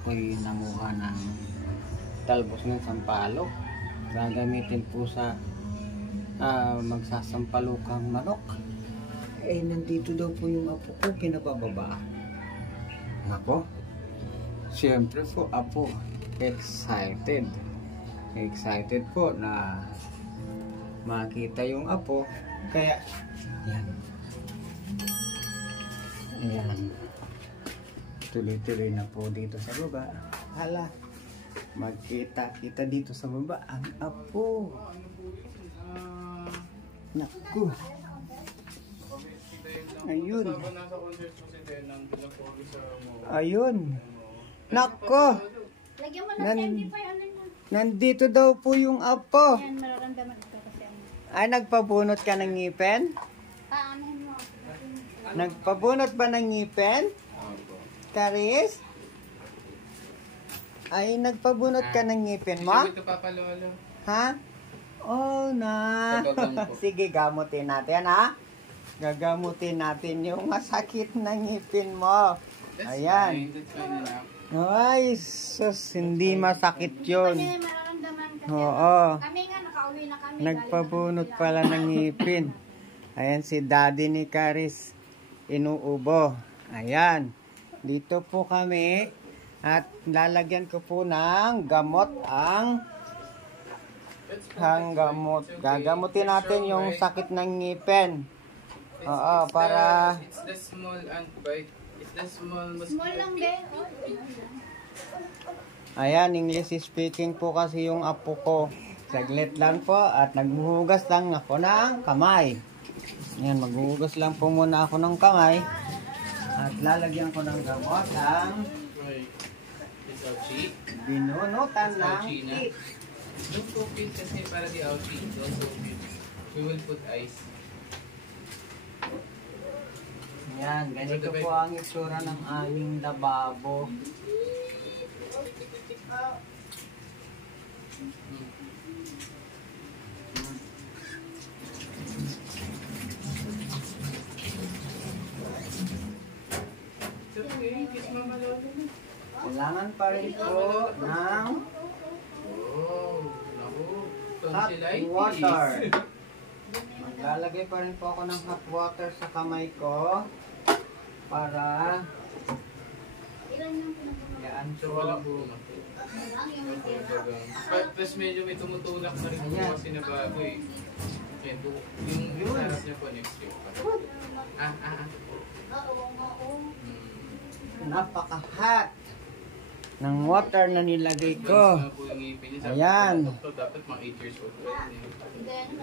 ako'y nanguha ng talbos ng sampalok. Gagamitin po sa magsasampalukang manok. Eh, nandito daw po yung apo ko, pinabababa. Ako, siyempre po, apo, excited po na makita yung apo. Kaya, yan, tuloy-tuloy na po dito sa baba. Hala, magkita-kita dito sa baba ang apo. Naku, ayun, ayun, naku, nandito daw po yung apo. Ay, nagpabunot ka ng ngipin? Nagpabunot ba ng ngipin? Karis? Ay, nagpabunot ka ng ngipin mo? Ha? Oh, na. Sige, gamutin natin, ha? Gagamutin natin yung masakit na ngipin mo. Ayan. Ay, sus, hindi masakit yun. Oo. Kami nga, nakauwi na kami. Nagpabunot pala ng ngipin. Ayan si daddy ni Karis. Inuubo. Ayan. Dito po kami. At lalagyan ko po ng gamot ang gamot. Gagamutin natin yung sakit ng ngipin. Oo, para... It's the small antibite. It's the small mosquito. Small lang din. Ayan, English speaking po kasi yung apo ko. Saglit lang po at naghuhugas lang ako ng kamay. Ayan, maghuhugas lang po muna ako ng kamay. At lalagyan ko ng gamot ang binunutan ng teeth. Don't soak it kasi para di ouchie. Don't soak it. We will put ice. Ayan, ganito po ang itsura ng aming lababo. Kailangan pa rin po ng hot water. Maglalagay pa rin po ako ng hot water sa kamay ko para yan So, walang bunga. Tapos medyo may tumutulak na rin po kasi na bago eh. Yung harap niya po next year. Napaka-hot ng water na nilagay ko. Ayan. Dapat mga 8 years old.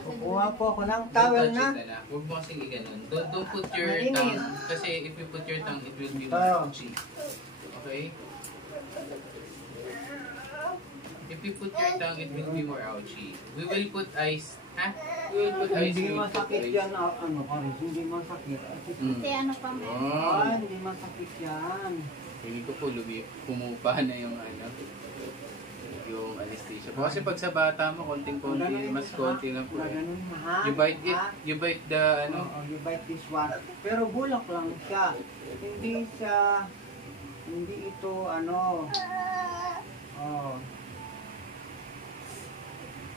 Kukuha po ako ng towel na. Huwag mo kasing i-ganon. Don't put your tongue. Kasi if you put your tongue, it will be more itchy. Okay? If you put your tongue, it will be more ouchy. We will put ice. Ha? We will put ice. Hindi masakit yan. Ano ka rin? Hindi masakit. Kasi ano pa meron. Ay, hindi masakit yan. Hindi ko po pumupa na yung yung anesthesia. Kasi pag sa bata mo, konting-konti, mas konti lang po. You bite it, you bite the you bite this one. Pero bulak lang siya. Hindi ito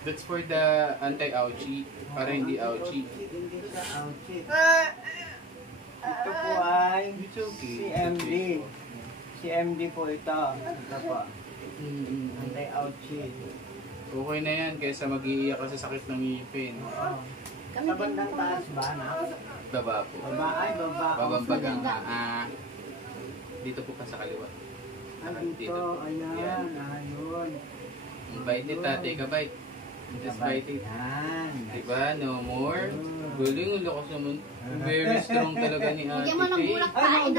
That's for the anti-ouchie, para hindi ouchie. Hindi siya ouchie. Ito po ay CMD. CMD po ito. Ito po. Anti-ouchie. Okay na yan, kaysa mag-iiyak ka sa sakit ng ngipin. Sa bandang taas ba, na? Baba po. Baba. Babambagang dito po ka sa kaliwa. Dito, ayan, ayun. Bite it, take a bite. Just bite it. Diba? No more. Galing, ang lakas naman. Very strong talaga ni Ate. Lagyan mo ng bulak pa.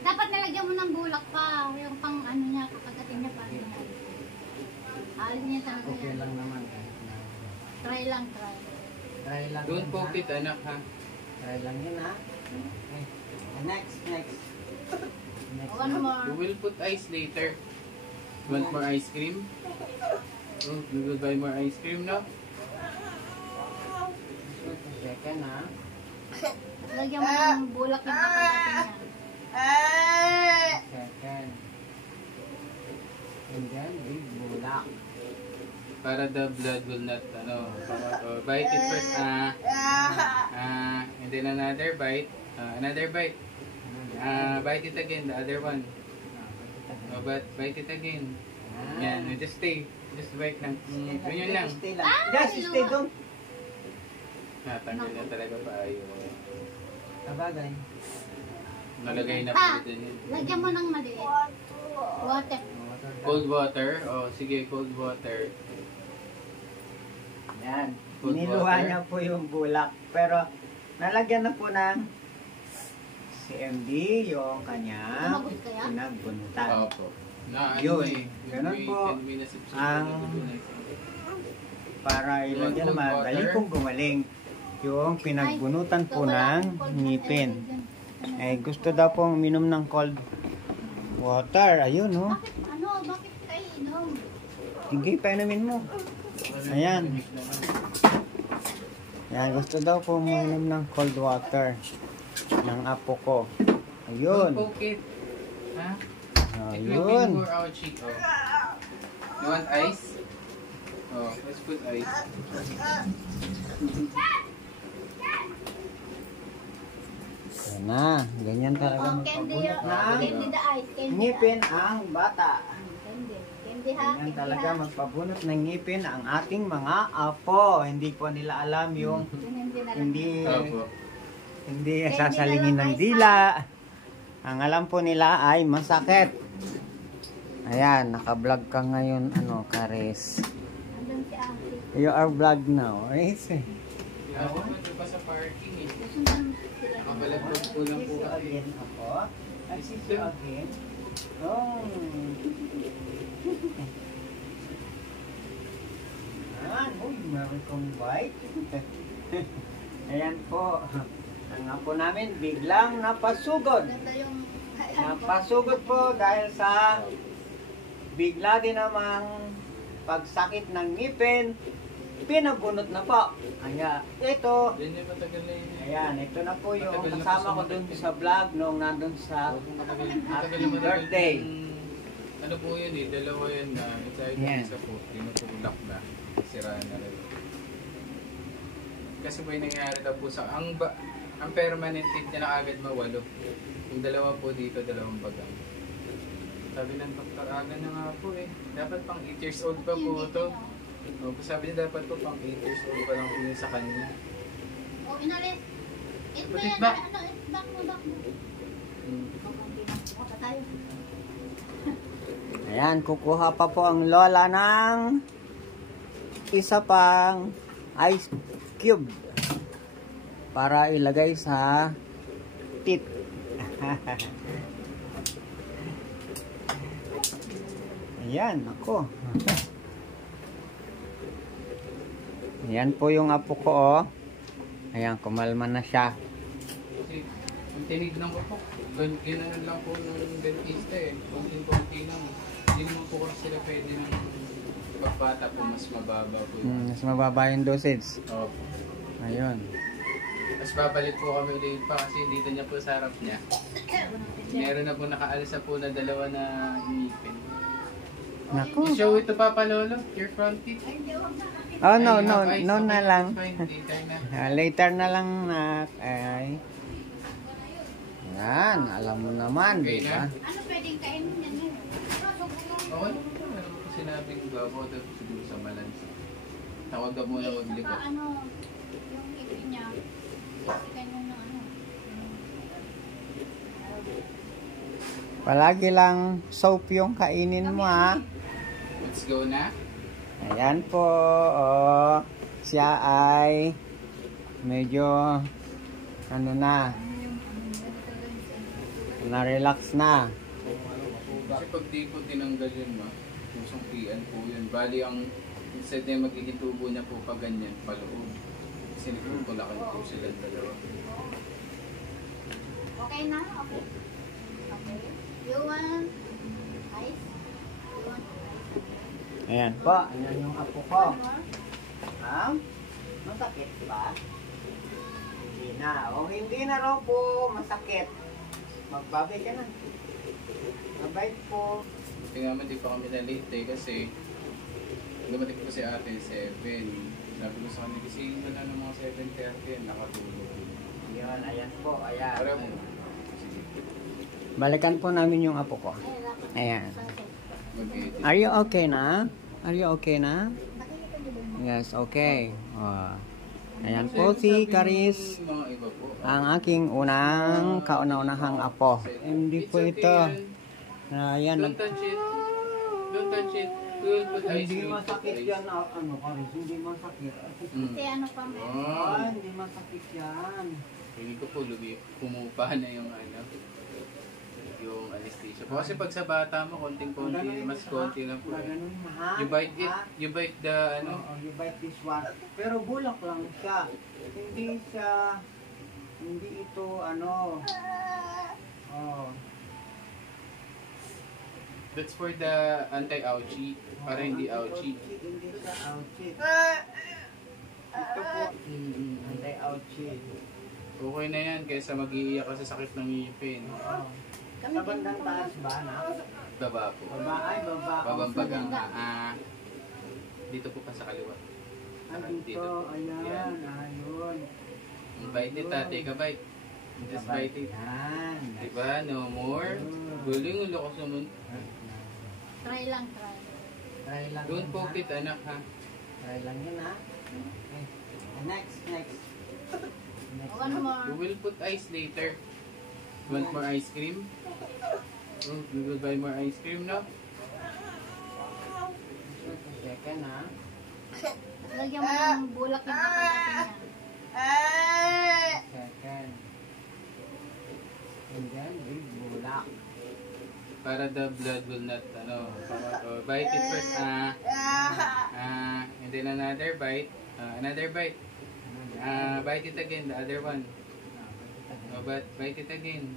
Dapat nalagyan mo ng bulak pa. Yung pang ano niya, kakagatin niya pa. Alis niya talaga. Okay lang naman. Try lang. Try lang. Don't poke it, anak, ha? Try lang yun, ha? Okay. Next. One more. We will put ice later. Want more ice cream? Oh, we will buy more ice cream now. Second, ha? Lagyan mo ng bulak yung kakagatin niya. Second. And then, big bulak. Para the blood will not, bite it first. And then another bite. Another bite. Bite it again, the other one. But bite it again. Yan, just stay. Just bite lang. Ganyan lang. Stay lang. Just stay doon. Natanggal na talaga pa ayo. Kabagay. Nalagay na po din yun. Lagyan mo ng maliit. Water. Cold water? Oh, sige, cold water. Yan. Cold Niluha water. niya po yung bulak. Pero, nalagyan na po ng CMD yung kanyang Tumagot kaya? pinagbuntan. Opo. Na, Yun. yung Ganun may- po. may nasipsip Ang para ilagyan Cold naman, water. dali pong gumaling yung pinagbunutan po ng ngipin. Eh, gusto daw pong uminom ng cold water. Ayun, oh. Bakit kayo inom? Sige, painumin mo. Ayan. Yan, gusto daw pong uminom ng cold water ng apo ko. Ayun. Don't poke it. Ha? It will be Ayun. more ouchy. Oh. You want ice? Oh, let's put ice. Yan na. Ganyan talaga Candy, magpabunot ng candy the ice. Candy ngipin ang bata. Candy. Candy ha? Ganyan talaga magpabunot ng ngipin ang ating mga apo. Hindi po nila alam yung hindi Opo. hindi sasalingin ng dila. Ang alam po nila ay masakit. Ayan, naka-vlog ka ngayon, Karis. Andun si Ate. You are vlog now, right? Ako ito pa sa parking eh. Susundan sila. Nakabalagpag po lang po kasi. Again ako. I see you again. Oh. Ayan, uy, meron kong bike. Ayan po. Ang apo namin biglang napasugod. Ganda yung... Napasugod po dahil sa bigla din namang pagsakit ng ngipin, pinabunot na po. Kaya ito, Yan yung matagal na yun. ayan, ito na po yung Matagal na kasama po ko sa dun matagal. sa vlog nung nandun sa happy birthday. Ano po yun eh, dalawa yun na. Isa ito, Yan. isa po. Tinutulak na. Siraan na rin. Kasi po yung nangyari daw po sa... Ang permanent teeth niya na agad mawalo. Yung dalawa po dito, dalawang bagang. Sabi ng doktor, aga na nga po eh. Dapat pang 8 years old pa po ito. O, sabi niya dapat po pang 8 years old pa lang po yun sa kanya. O, inalis. Ito Put it yan. back. Back mo. Kuha pa tayo. Ayan, kukuha pa po ang lola ng isa pang ice cube para ilagay sa teeth. Ayan, ako. Ayan po yung apo ko, oh. Ayan, kumalma na siya. Kasi, ang tinignan ko po, gano'n lang po ng dentista eh. Kunting-kunti lang. Hindi naman po kasi sila pwede ng pagbata po, mas mababa po yun. Mas mababa yung dosage. Opo. Ayun. Mas babalik po kami ulit pa kasi dito niya po sa harap niya. Meron na po nakaalisa po na dalawa na ngipin. Naku. I-show ito Papa Lolo, your front teeth. Oh, no, Ay, no, okay, no okay, na lang. fine, later na. Later na lang na. Ay. Yan, alam mo naman, Okay di ba? Ano pwedeng kainin yan? Okay, meron po sinabing gabo daw siguro sa balance. Tawag ka muna maglikot. Saka yung ipin niya. Isikan mo na Palagi lang soap yung kainin mo, ha? Let's go na. Ayan po, oh. Siya ay medyo na-relax na. Kasi pag di po tinanggal yun ma, pusong pian po yun. Bali ang instead na magiging tubo niya po pag ganyan, paloob. Kasi nagtutulakan po sila dalawa. Okay na? Okay. Okay. You want ice? You want ice? Ayan po, ayan yung apo ko. One more? Ha? Masakit ba? Hindi na. O hindi na raw po masakit. Magbabay ka na. Mabait po. Buti nga man, di pa kami na late eh, kasi dumating po si ate 7. Sabi ko sa kanya, kasi na lang ng mga 7:30, nakatulog. Yun, ayan po, ayan. Para po. Sige. Balikan po namin yung apo ko. Ayan. Mag-edit. Are you okay na? Are you okay na? Yes, okay. Oh. Ayan po si Caris, Mga iba po. ang aking unang kauna-unahang apo. Hindi po ito. Ayan. Don't touch it. Don't touch it. We will put ice Hindi cream. masakit yan, ano Caris, hindi masakit. Kasi ano pa meron. Oh. Hindi masakit yan. Hindi ko po pumupa na yung yung anesthesia po. Kasi pag sa bata mo, konting-konti, mas konti lang po. Ganun ha? You bite it, you bite the You bite this one. Pero bulak lang siya. Hindi ito oh. That's for the anti-ouchie, para hindi ouchie. Hindi siya ouchie. Ito po, anti-ouchie. Okay na yan, kaysa mag-iiyak ka sa sakit ng ngipin. Oh. Sa bandang taas ba, na? Baba po. Baba. Babambagang dito po pa sa kaliwa. Dito, ayan, ayun. Bite it, take a bite. Just bite it. Yan. Diba? No more. Galing, ang lakas naman. Try lang, try. Try lang. Don't yun, poke ha? it, anak, ha? Try lang yun, ha? Okay. Next. One more. We will put ice later. Want more ice cream? We will buy more ice cream now. Second, ha? Lagyan mo ng bulak yung kakagatin niya. Second. And then, big bulak. Para the blood will not, bite it first. And then another bite. Bite it again, the other one. But bite it again.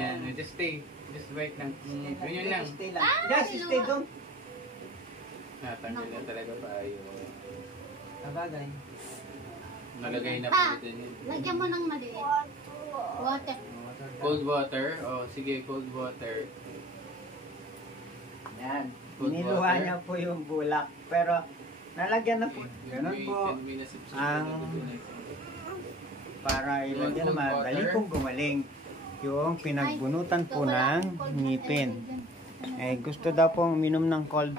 Yan, just stay. Just bite lang. Ganyan lang. Stay lang. Just stay doon. Natanggal na talaga pa ayo. Kabagay. Nalagay na po din yun. Lagyan mo ng maliit. Water. Cold water? Oh, sige, cold water. Yan. Cold Niluha water. niya po yung bulak. Pero, nalagyan na po. Ganun po. Para ilagyan naman, dali pong gumaling. Yung pinagbunutan po ng ngipin. Eh, gusto daw pong minom ng cold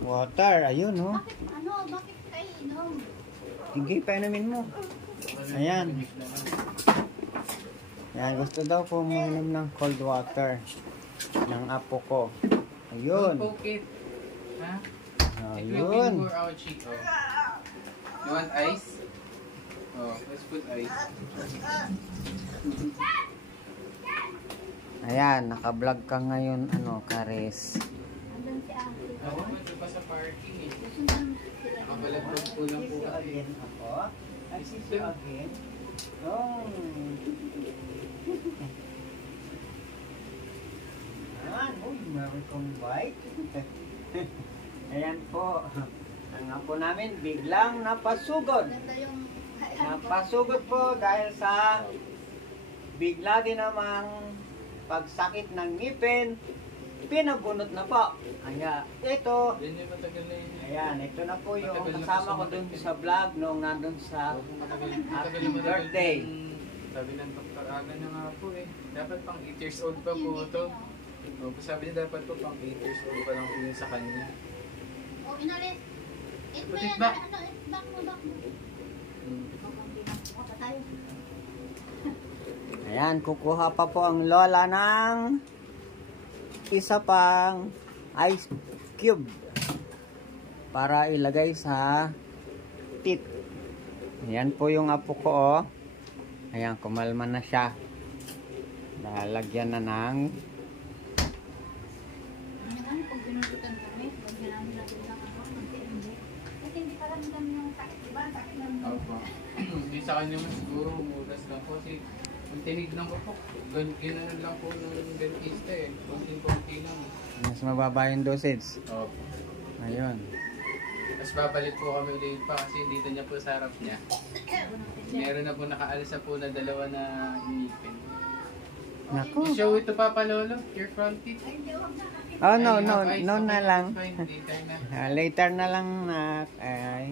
water. Ayun, oh. Bakit kayo inom? Sige, painumin mo. Ayan. Yan, gusto daw po uminom ng cold water ng apo ko. Ayun. Don't poke it. Ha? It will be Ayun. more ouchie. Oh. You want ice? Oh, let's put ice. Ayan, naka-vlog ka ngayon, Caris. Andun si Ate. Ako, ito pa sa parking eh. Sundan sila. Nakabalagpag po lang po kasi. Ako? I see you again. Oh. Ayan, uy, meron kong bite. Ayan po. Ang apo namin biglang napasugod. Ganda yung... Napasugod po dahil sa bigla din namang pagsakit ng ngipin, pinabunot na po. Kaya ito, Yan yung matagal na yun. ayan, ito na po yung Matagal na kasama po ko sa dun sa vlog nung nandun sa happy birthday. Sabi ng doktor, aga na nga po eh. Dapat pang 8 years old pa po ito. O, sabi niya dapat po pang 8 years old pa lang po yun sa kanya. O, inalis. It mo Put it yan. back. Back mo. Kuha pa tayo. Ayan, kukuha pa po ang lola ng isa pang ice cube para ilagay sa teeth. Ayan po yung apo ko, oh. Ayan, kumalma na siya. Lalagyan na ng Ano pag pinututan kami, lagyan natin lang ako. Hindi. Kasi hindi pa lang dami yung sakit. Diba? Sakit lang. Opo. Hindi sa kanya mas siguro humugas lang po kasi ang tinignan ko po, gano'n lang po ng dentista eh. Konting-konti lang. mas mababa yung dosage. Opo. Ayun. Tapos babalik po kami ulit pa kasi dito niya po sa harap niya. Meron na po nakaalisa po na dalawa na ngipin. Naku. Show it to Papa Lolo, your front teeth. Ay, hindi. Huwag na. Oh, no, Ay, no, okay, no okay na lang. fine, later na. Later na lang na. Ay.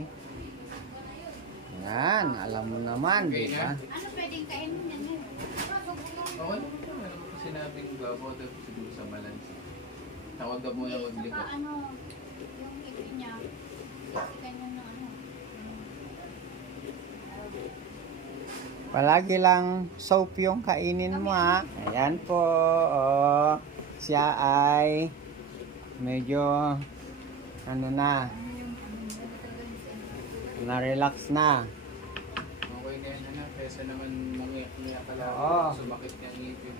Yan, alam mo naman, Okay di na? ba? Ano pwedeng kainin yan yun? Okay naman po. Ano po sinabing babaw daw siguro sa balance. Tawag ka muna maglikot. Saka ano, yung ipin niya, kanya na ano. Palagi lang soap yung kainin mo, ha. Ayan po. Oh, siya ay medyo ano na-relax na. Okay na yan na. Kesa naman mangiyak-niyak ka lang. Oo. Sumakit niya ang ngipin.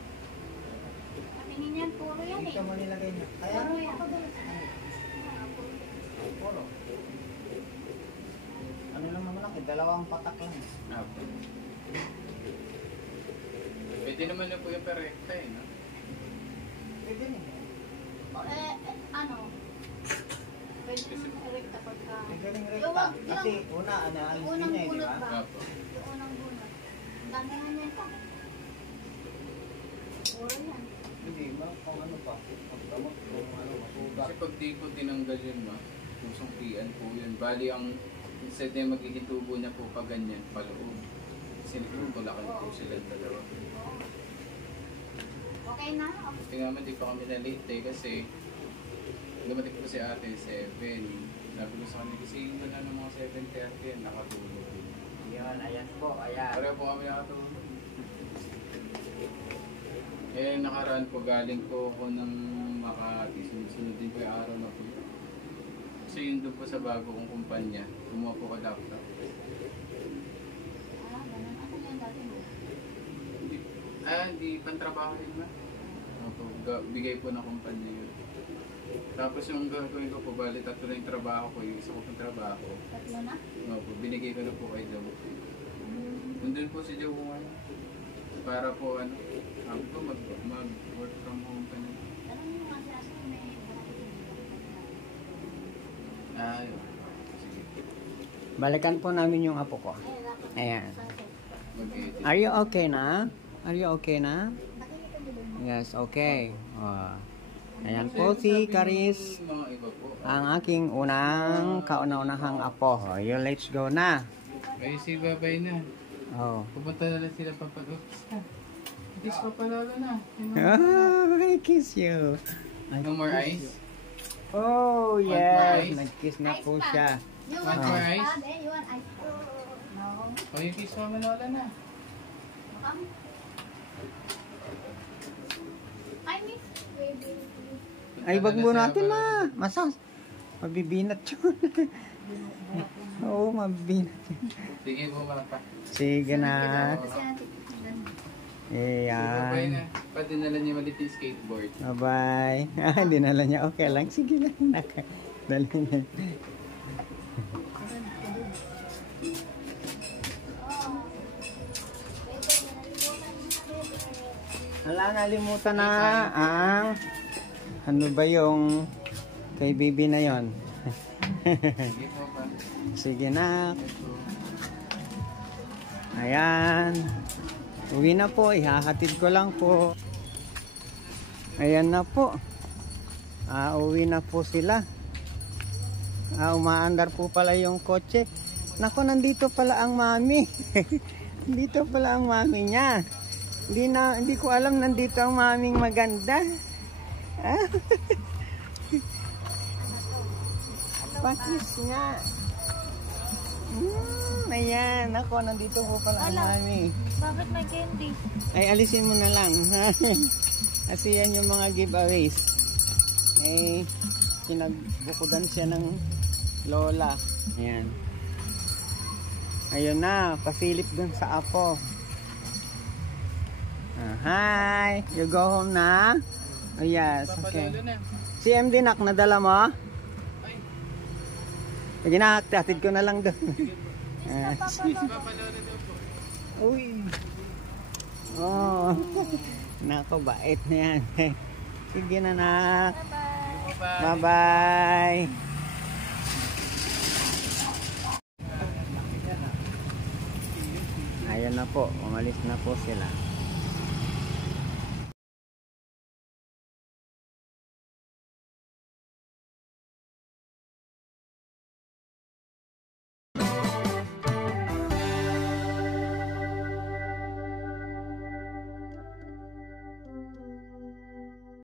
Kainin yan, puro yan eh. Dito mo nilagay niya. Puro yan. Puro. Ano lang naman ako, dalawang patak lang. Apo. Pwede naman na po yung perekta eh, no? Pwede niya. Ano? Pwede yung rekta pagka... Pwede rin rekta. Kasi una, anaalis Unang niya, di bunot ba? ba? Apo. Yung unang bunot. Ang dami nga niya ito. Puro yan. Hindi, kung ano pa, magdamot, kung ano, masugat. Kasi pag di po tinanggal yun, ma, pusong pian po yun. Bali ang, instead na magiging tubo niya po pa ganyan, paloob. Kasi nagtutulakan po sila dalawa. Okay na? Kaya naman di pa kami na-late eh, kasi dumating po si ate 7. Sabi ko sa kanya, kasi yun na ng mga 7:30 yan, nakatulog. Yan, ayan po, ayan. Pareho po kami nakatulog. Eh, nakaraan po, galing po ako ng Makati. Sunod din po yung araw na po. So yun doon po sa bago kong kumpanya, kumuha po ko laptop. Ganun. Ano yan dati mo? Hindi pantrabaho rin ba? Opo, bigay po ng kumpanya yun. Tapos yung gagawin ko po, bali tatlo na yung trabaho ko, yung isa ko pong trabaho. Tatlo na? Opo, binigay ko na po kay Joe. Nandun po si Joe ano, para po ano, sabi ko mag-work from home pa niya. Alam mo nga si Aston may Yun. Sige. Balikan po namin yung apo ko. dapat Ayan. Mag-edit. Are you okay na? Are you okay na? Yes, okay. Oh. Ayan po si Karis, Mga iba po. ang aking unang kauna-unahang apo. Oh, you let's go na. Ay, si Babay na. Oh. Pupunta na lang sila papag-oops na. Kiss pa palalo na. I kiss you. No more ice? Oh, more yes. ice? Nag-kiss na Ice po pa. siya. You Want want more ice? ice? You want ice? No. O yung kiss pa Manola na. I miss baby. Ay, wag mo natin na. Masas. Mabibinat yun. Oo, mabibinat yun. Sige po mapa. Sige na. Kasi natin. Babay Ayan. na. Padinala niya malit yung skateboard. Bye-bye. Dinala niya. Okay lang. Sige lang. Dali niya. Wala, nalimutan na ang ano ba yung kay baby na yon. Sige po pa. Sige na. Ayan. Uwi na po. Ihahatid ko lang po. Ayan na po. Uwi na po sila. Umaandar po pala yung kotse. Nako, nandito pala ang mami. Dito pala ang mami niya. Hindi ko alam nandito ang maming maganda. Pakis nga. Ayan, ako, nandito po pala ang mami. Bakit may candy? Ay, alisin mo na lang. Kasi yan yung mga giveaways. Eh, pinagbukudan siya ng lola. Ayan. Ayun na, pasilip dun sa apo. Hi! You go home na? Oh yes, okay. Papalalo na. Si MD Nak, nadala mo? Ay, Sige na, hatid ko na lang doon. papalalo daw po. Uy! Oh, nako, bait na yan. Sige na, Nak. Bye-bye. Bye-bye! Ayan na po, umalis na po sila.